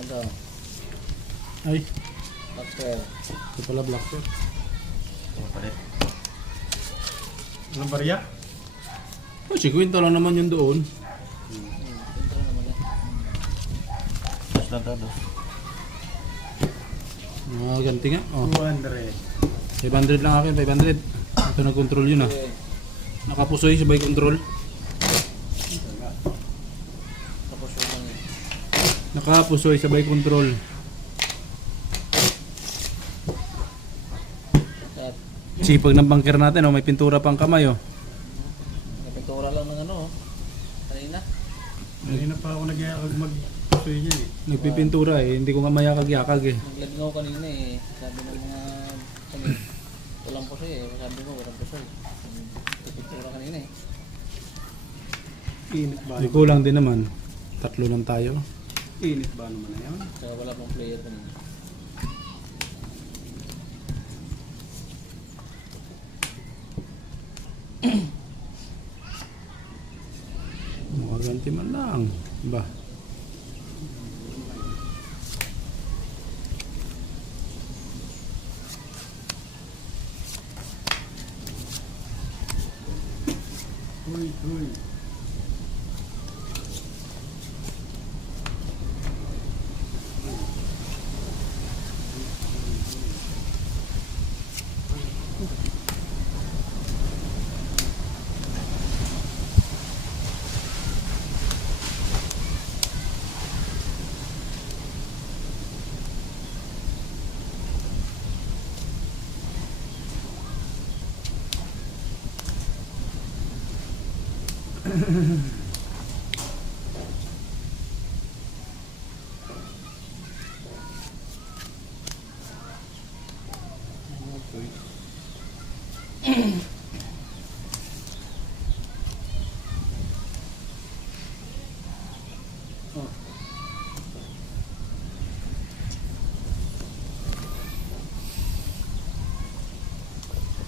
ito. Ay, Blackper. ito pala blackper. Palit. Anong barya? Oh, 50 lang naman yun doon. Ito naman eh. Mas lang to. Ganti nga. Oh, 200. 500 lang akin, 500. Ito nag-control yun ah. Okay. Nakapusoy sabay control. Tapos yun lang eh. Nakapusoy sabay control. At Sipag ng bangker natin, oh, may pintura pang kamay oh. napintura lang ng ano. Kanina. Kanina pa ako nag-iakag mag-suy niyan eh. Nagpipintura eh, hindi ko nga mayakag-yakag eh. Naglagnaw kanina eh. Sabi ng mga kami. Walang pusoy eh. Sabi ko walang pusoy. Napintura kanina eh. Init ba? May kulang din naman. 3 lang tayo. Init ba naman na yan? Saka wala pang player kanina. Makaganti man lang. Ba? Uy, uy.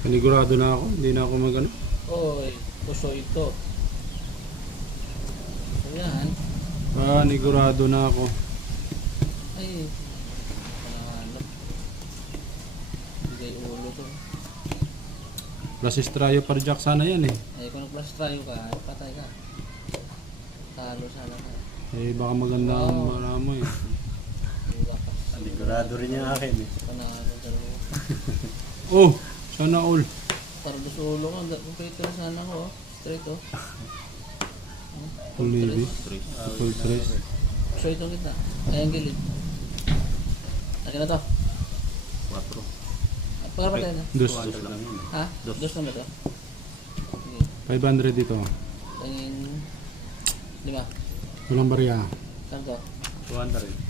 Panigurado na ako, hindi na ako magano. Oy, pusoy ito. So yan. Panigurado na ako. Ay. Panahanap. Bigay ulo to. Plus estrayo par jack sana yan eh. Ay kung nag-plus tayo ka, patay ka. Talo sana ka. Eh baka maganda ang Oo. mana mo eh. Lakas. Aligurado rin yung akin eh. Panalo dalawa. Oh, sana all. Para doon sa ulo ko, kompleto na sana ko. Straight oh. Full navy. Full trace. So itong kita. Ay ang gilid. Akin na to. 4. Pagkapatay na. Dos. 200 lang yun. Ha? Dos. Dos na ba ito? Sige. 500 dito. Tingin. 5. Walang barya. Saan to? 200. 100. 100.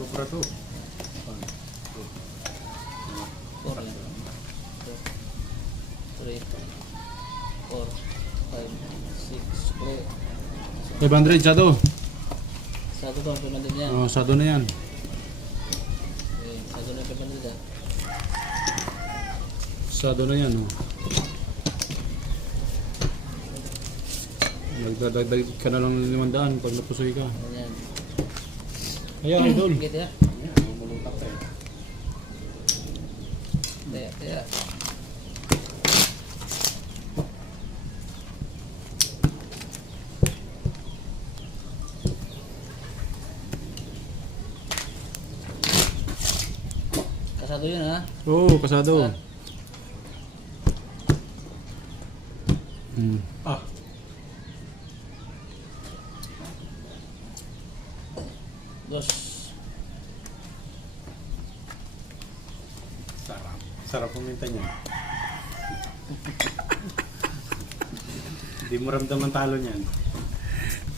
Sobra to. 4 yan. 2, 3, 4, 5, 6, 500 sa to. Sa ito to, sunod din yan. Oh, sado na yan. Okay, sa ito na 500 yan. Sado na yan oh. Nagdadagdag ka na lang 500 pag napusoy ka. Ganyan. Ayan, idol. Sige, tiya. Ayan, mamulutak tayo. Tiya, tiya. Kasado yun ha? Oo, oh, kasado. Ah, Dos. sarap. Sarap puminta niya. Hindi mo ramdam ang talo niyan.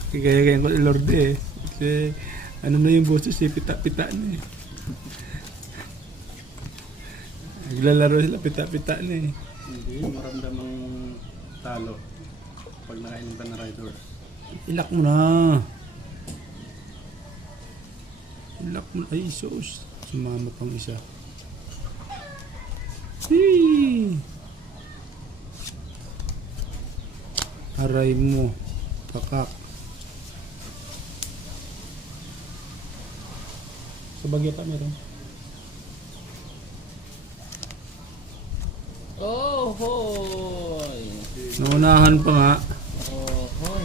Kaya ko Lord eh. Kasi ano na yung boses eh, pita-pita na eh. Naglalaro sila, pita-pita na eh. Hindi mo ramdam ang talo pag nakainin ka na rider. Ilak mo na. Ilak mo na. Ay, sus. Sumama pang isa. Hey! Aray mo. Pakak. Sa bagya pa meron. Oh, hoy! Naunahan pa nga. Oh, hoy!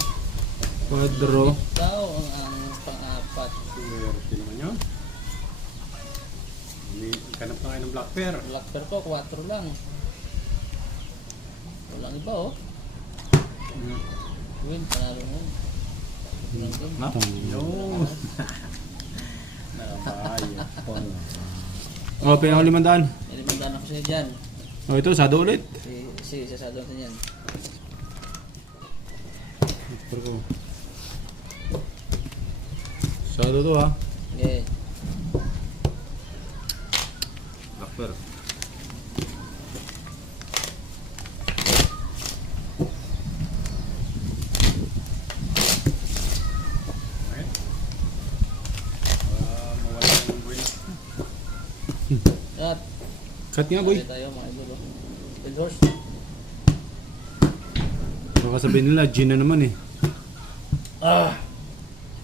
Quadro. Ikaw ang pang-apat. Swerte naman yun. Kanap na kayo ng black pair. Black pair ko, 4 lang. Walang iba oh. Win, panalo mo. Walang game. Yun. Nakabaya. O, pinang 500. Nilimandaan ako sa'yo dyan. O, ito, sado ulit. Sige, sasado natin yan. Super ko. Sado to ha. Okay. Black pair. Okay. Mawala yung buwin. At, Cut nga boy. tayo mga idol oh. Red horse. Baka sabihin nila, gin na naman eh.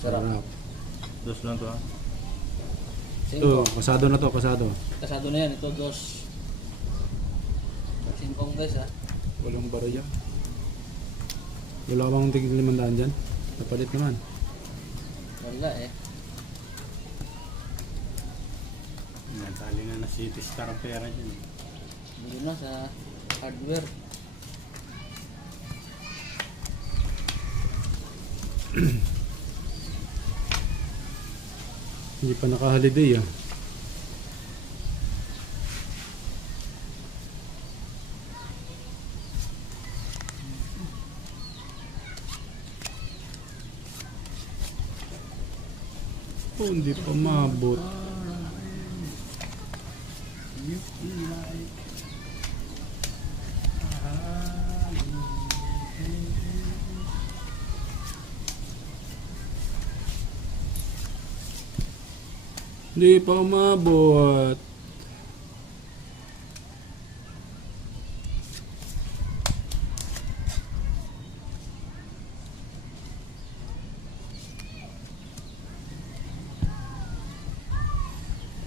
Sarap. Dos lang to ha. Ito, 5. kasado na to, kasado. Kasado na yan. Ito, 2. 5 guys ha. Walang barya. Wala bang tigil 500 dyan? Napalit naman. Wala eh. Natali na City Star ang pera dyan. Hindi na sa hardware. Hindi pa naka-holiday ah. Oh, hindi pa mabot. You feel like Hindi pa umabot.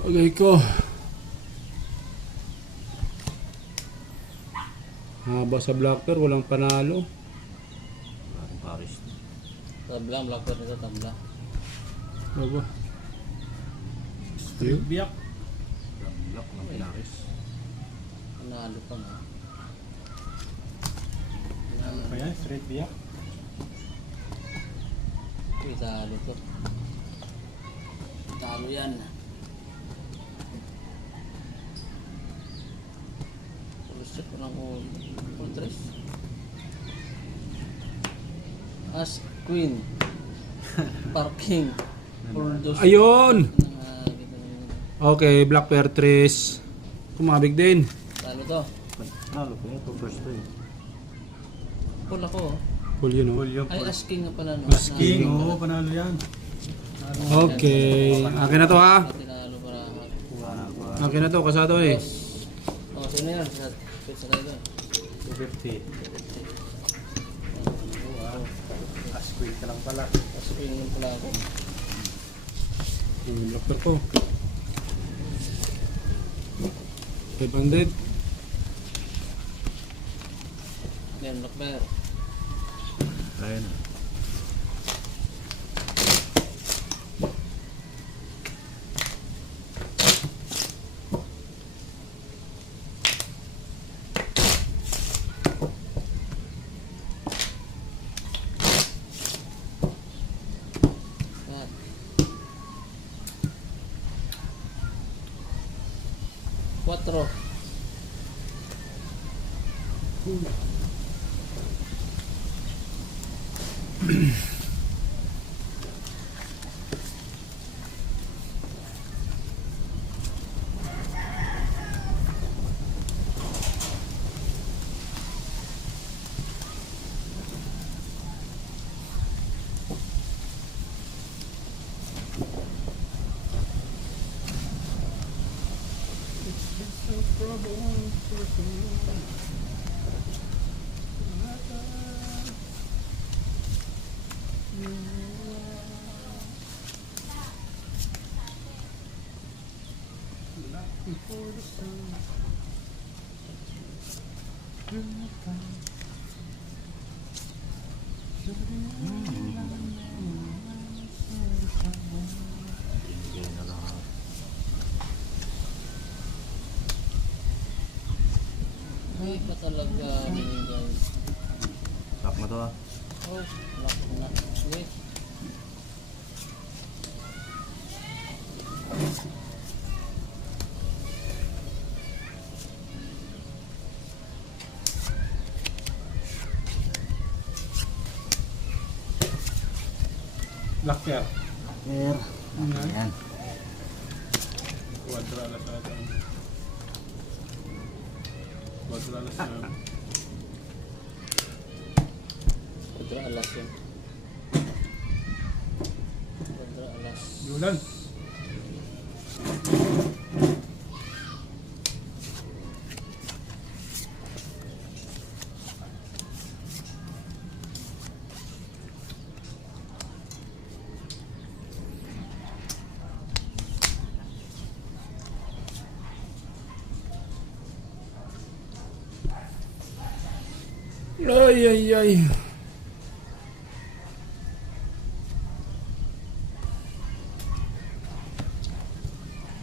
Bagay ko. Haba sa blocker, walang panalo. Paris. Tabla, black pair nito, tabla. Aba. Straight biyak. Black ng Paris. Panalo pa nga. Ano pa yan? Straight biyak? Uy, talo to. Talo yan. Tulusot ko lang full tres. As queen. Parking. Full dos. Ayun! Okay, black pair 3. Kumabig din. Talo to. Nalo ko yan. First time. Full ako. Oh. Full yun oh. Ay, asking nga pala. No? As king, Oo, panalo yan. Okay. Akin na to ha. Tinalo para. Akin na to, kasado eh. Oh, sino yan? Pizza tayo doon. 250. Wow. Asquil ka lang pala. Asking yung pala ako. Yung black pair ko. 500. Yan, black bear. Ayun na. Yan. 4. Binigay na lahat. Ay, pa talaga binigay. Lock na to ah. Oh, lock na. Sige. Black pair. Here. Ayan. Quadralas ata. Quadralas na. Kontra alas yun. Kontra alas. Yulan. Ay, ay, ay.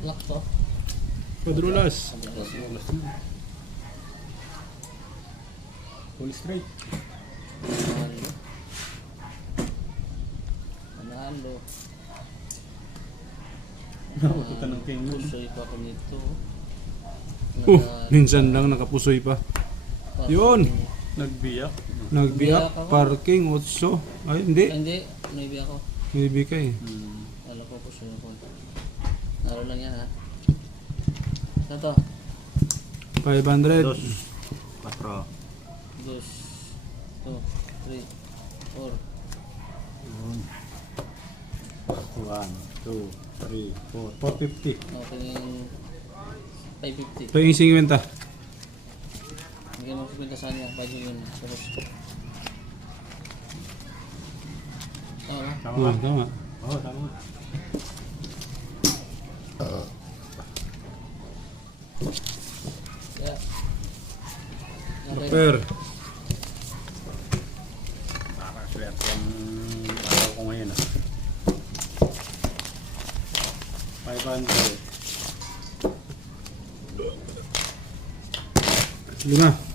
Lock to. Quadrulas. Quadralas na. Full straight. Manalo. Manalo. Nakututan ng king moon. Pusoy pa ko nito. Minsan lang nakapusoy pa. Yun. Nagbiyak. Nagbiyak, parking, 8. Ay, hindi. Hindi, maybe ako. Maybe ka eh. Alam ko pusoy ako. Naro lang yan ha. Ano to? 500. 2, 4, 2, 3, 4. 1, 2, 3, 4. 450. Okay yung 550. Ito yung 50. Bigyan mo 50 sa kanya. Pwede yun. Tapos. Tama ba? Tama Oh, ba? tama. Oo, tama. Yeah. Okay. Per. Parang swerte ang araw ko ngayon ah. 500. 5.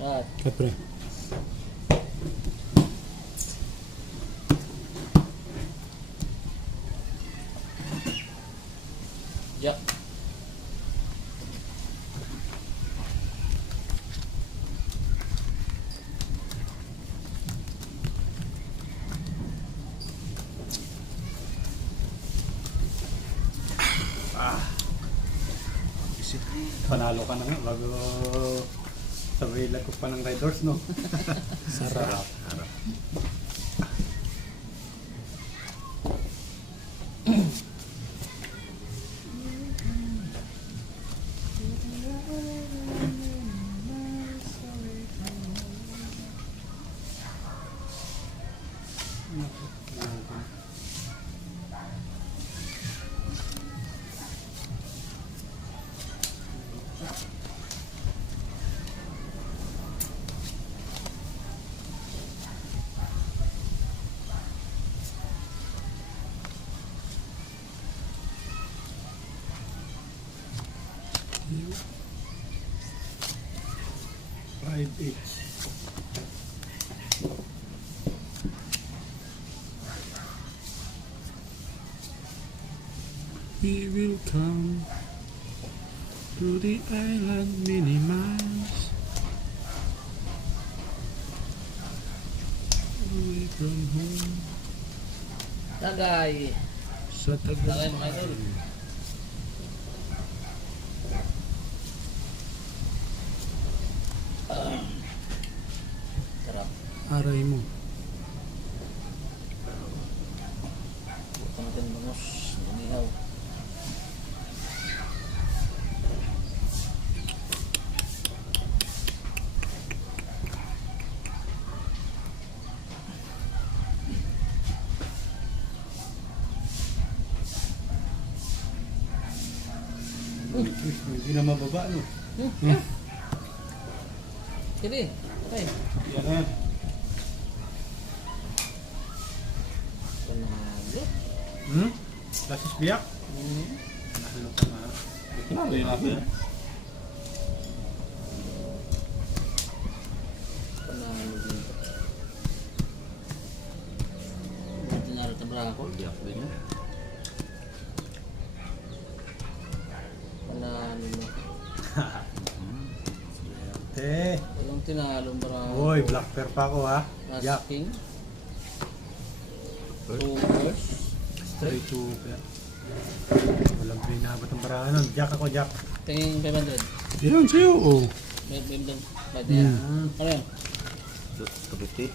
Cut. Kapre. Jack. Panalo ka na nga bago sabihin ko pa ng Red Horse, no? Sarap. Pride H. We will come to the island minimize away from home Tagay. sa Tagay tagal. mga idol. Sarap. Aray mo. Bukang natin bangos. Umihaw. Hindi na mababa, no? Sige. Okay. Yan na yan. Panalo. Lasis biyak. Nahalo ka na. Panalo yun ako. Panalo dito. Buti na rin tabra ako. Biyak din yun. Panalo mo. Walang tinalo marami. Uy, black pair pa ako ha. Jack. Asking. Overs. Straight to pair. Walang pinabot ang barahan nun. Jack ako, Jack. Tingin 500. Yan sa'yo, oh. May bimdang. Ba't yan? Ano yan? 250.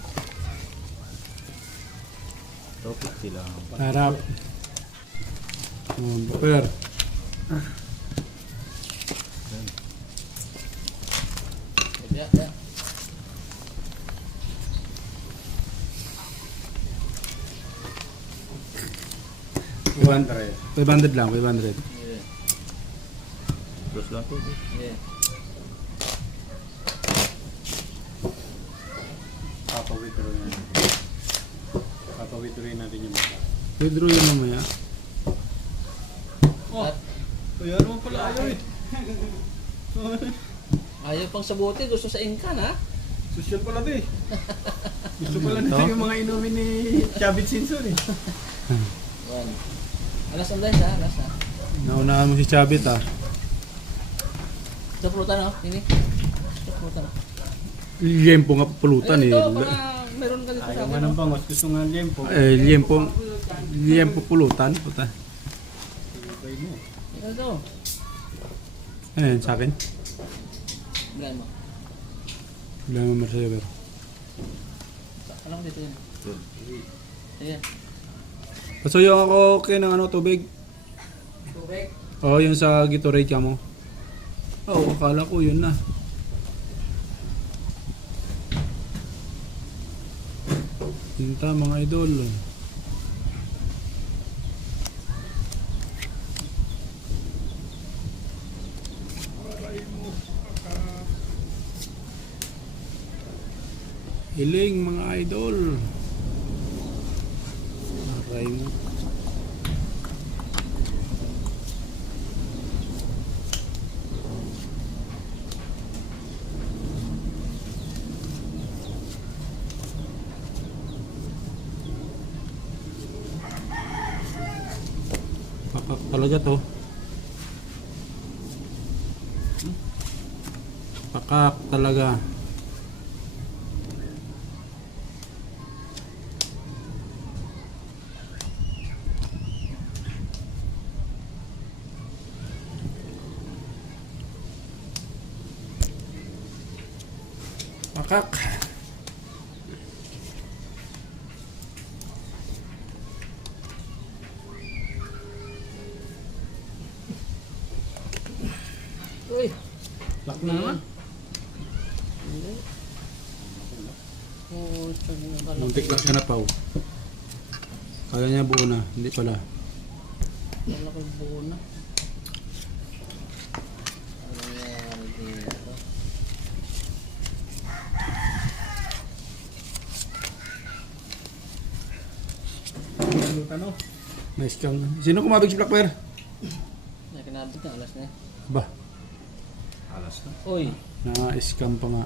250 lang. Harap. Per. Ya, ya. Andre. 500 lang, 500. Iya. Dos lang to. Iya. Papa-withdraw na. Papa-withdraw natin yung mga. Withdraw yun mamaya. At Kaya naman pala ayaw eh. ayaw pang sabuti, gusto sa inkan ha? Social pala to eh. Gusto pala nito yung mga inumin ni Chavit Sinson eh. One. Alas ang dahil ha? Alas ha? Naunahan mo si Chavit, ah. Sa pulutan no? Ini? Sa pulutan. Liempo nga pulutan, eh. Ito, para meron ka dito sa Ayaw akin. nga ng bangos. Gusto nga liempo. Liempo pulutan. Puta. Ibay mo. Ito, ito. Ayan, sa akin. Bilay mo. Bilang mo sa'yo, pero. Alam ko dito yun. Ayan. Pasuyo ako kayo ng ano, tubig. Tubig. Oo, yung sa Gatorade ka mo. Oo, akala ko yun na. Tinta mga idol. Hiling mga idol. Aray mo. Pakak talaga to. Pakak talaga. Pakak. Uy. Lock na naman. Hindi. Oh, tsaka yung kalaki. Muntik lang siya na pao. Kaya niya buo na, hindi pala. Kalaki buo na. Ano nangyari dito? Ano? Nice cam. Sino kumabig si Black Bear? Ay, kinabit na, alas na eh. Ba, Alas na. Uy. na-scam pa nga.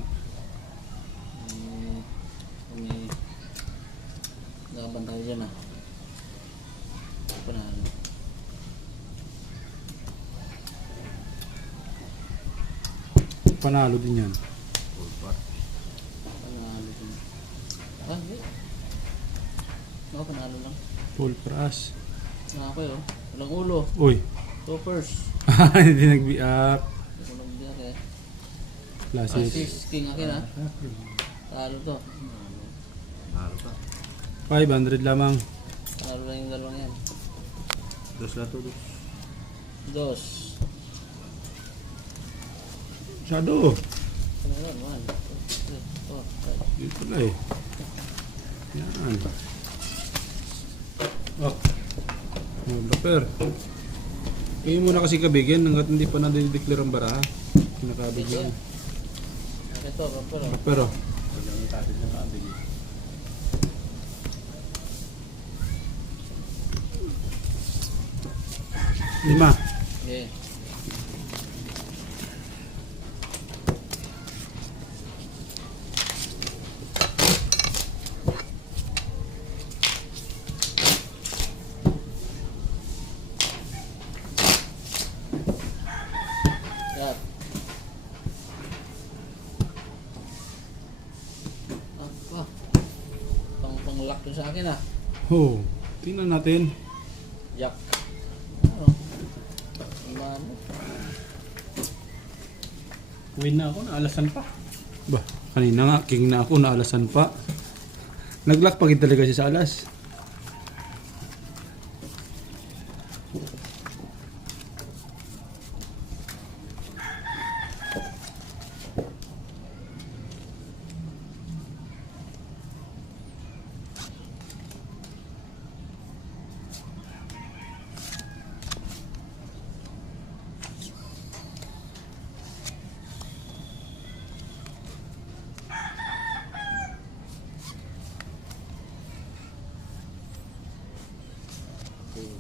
May nakabantay dyan ah. Panalo. Panalo din yan. Full par. Panalo din. Ah, hindi. Ako, panalo lang. Full price. Ako yun. Walang ulo. Uy. Toppers. Hindi nagbiak. Walang biyak eh. Classic. Asis, king akin ah. Talo to. Nalo ka. 500 lamang. Talo lang yung dalawang yan. Dos lang to. Dos. Dos. Shadow. Ano yun? 1, 2, 3, 4, 5. Yun pala eh. Yan. Oh. Oh, Black Bear. Kayo muna kasi kabigyan hanggat hindi pa nadideclare ang baraha. Kinakabig Ito. lang. Ito, pero. Pero, Pag ang kapit ng kabig. 5. Yeah. Yan. Ah. Pang-lock yun sa akin ah. Oh, tingnan natin. Jack. Ano? Ano? Uwi na ako, naalasan pa. Bah, kanina nga, king na ako, naalasan pa. Nag-lock pa rin talaga siya sa alas.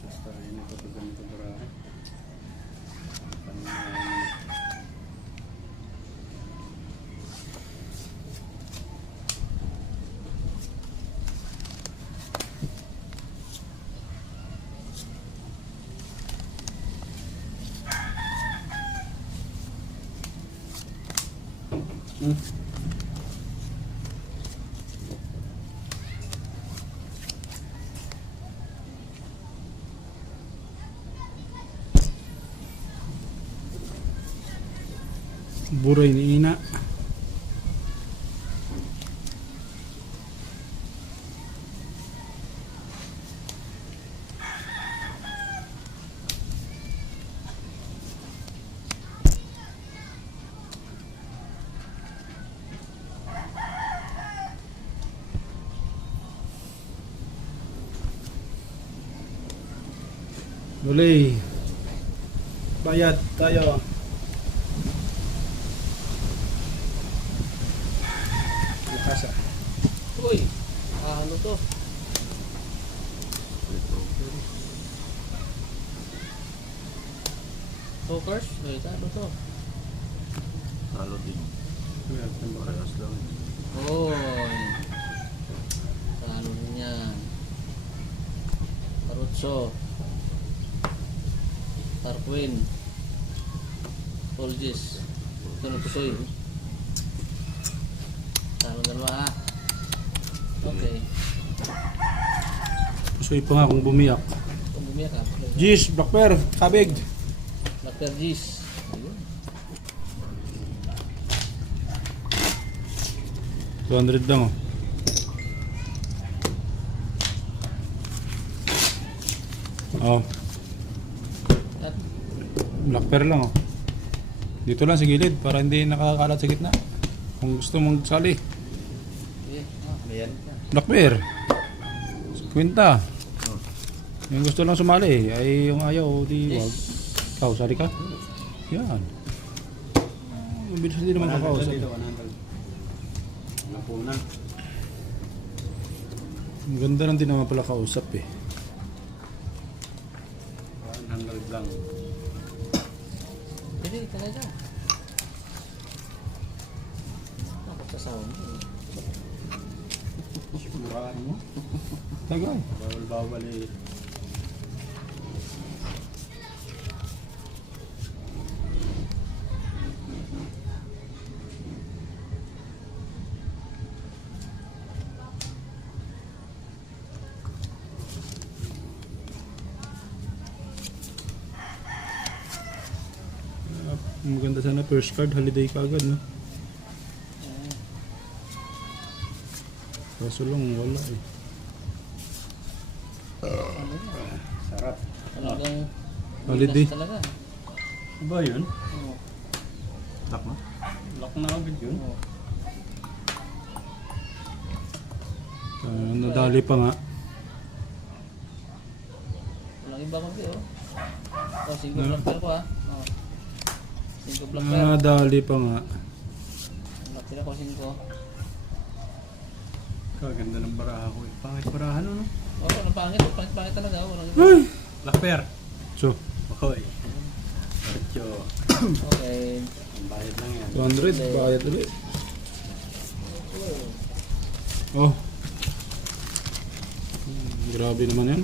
Basta yun ito pag ganito barahe. Buray ni Ina. Uli. Bayad tayo. Kasa. Uy! Ano to? Focus? Wait, ano to? Talo din. Parehas lang. Oy! Talo din yan. Parutso. Tarquin. Polgis. Tunutusoy. Talo dalawa ah. Okay. Suy pa nga kung bumiyak. Kung bumiyak ka. Gis, Black Bear, kabig. Dr. Gis. Ayun. 200 lang oh. Oh, At Black Bear lang oh. Dito lang sa gilid para hindi nakakalat sa gitna. Kung gusto mong sali. sige. Ayan. Black Bear. Kwenta. Yung gusto lang sumali ay yung ayaw di wag. Yes. Ikaw, sali ka? Yan. Mabilis hindi naman kakausap. 100. Napunan. Ang ganda lang din naman pala kausap eh. 100 lang. Pwede talaga. Ako kasama mo eh. Siguraan mo. Tagay. Bawal-bawal eh. Maganda sana first card, holiday ka agad no? Kaso lang wala eh. Ano yan? Sarap. Talagang Holiday. bigas talaga. Ba yun? Oo. Tak na. Lock na agad yun. Oo. Nadali pa nga. Walang Naging bakang siya, oh. Oh, 5 black pair ko, ha. Oh. 5 black pair. Ah, dali pa nga. Black pair ko, 5. Kaganda ng baraha ko eh. Pangit barahan ano? Oo, napangit. Pangit talaga. Ay! Black pair. So, Makoy. Archo. Okay. Ang bayad lang yan. 200, bayad ulit. Oh. Grabe naman yan.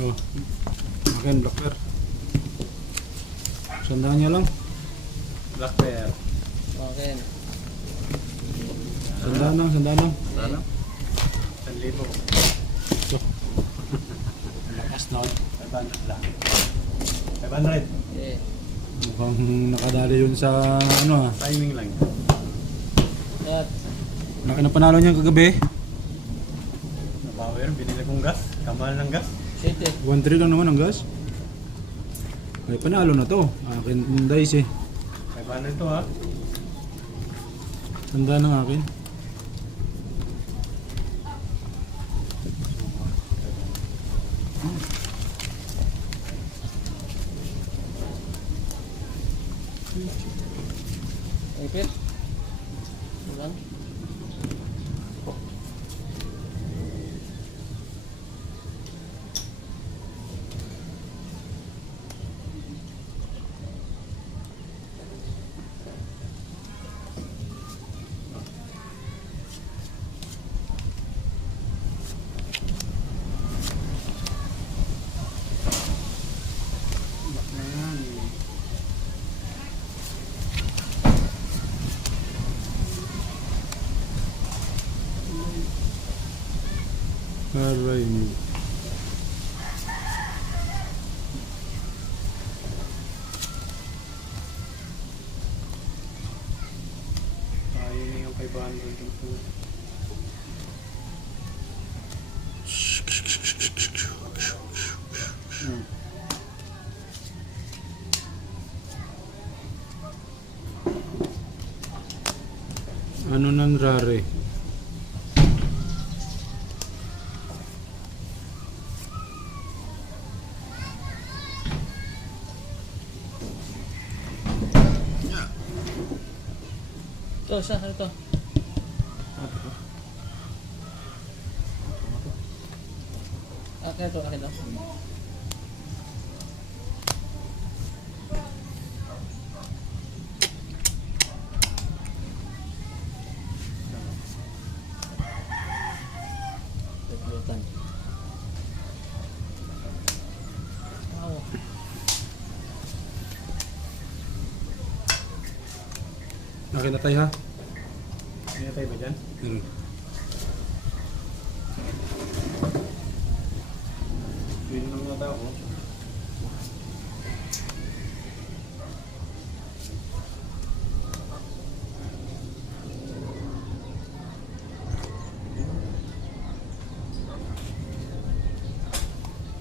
Oh. Akin, black pair. Sandaan niya lang. Black pair. Okay. Sandaan lang, sandaan lang. Sana? 1,000. So, Lakas na. 500 lang. 500. Yeah. mukhang nakadali yun sa ano ah. Timing lang. At, Laki na panalo niya kagabi. Nabawi rin. Binili kong gas. Kamahal ng gas. shit eh. 1-3 lang naman ang gas. Ay, panalo na to. Akin dice eh. 500 to ha. Sandaan ng akin. Ipit. Ulang. Aray mo. Tayo na yung 500 dito. Ano nang rare? Ito, saan? Ano ito? Akin ito, akin ito. Paglutan. Wow. Akin na tayo ha. Hindi tayo ba dyan? Meron. Pwede naman nata ako.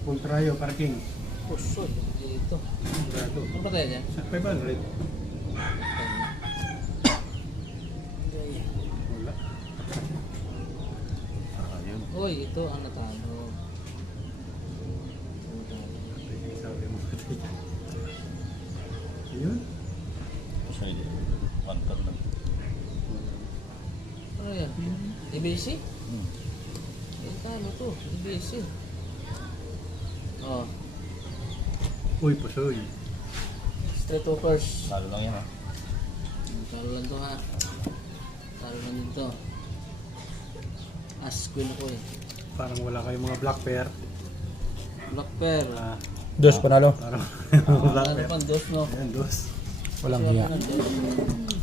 Contrayo, parking. Pusod. Dito. Contrayo. Ano ba kaya niya? 500. Wala. Ayun. Uy, ito ang natalo. Sabi mo. Ayun. Kasi hindi. One-ton lang. Ano yan? EBC? Hmm. Ang talo to. EBC. Oh. Uy, pusoy. Street Hoopers. Talo lang yan ha. Talo lang to ha. Talo lang dito. As queen ko eh. Parang wala kayong mga black pair. Black pair. Dos panalo. Parang Ano black pair. pang dos no? Ayan, dos. Walang Sila hiya. pa ng dos.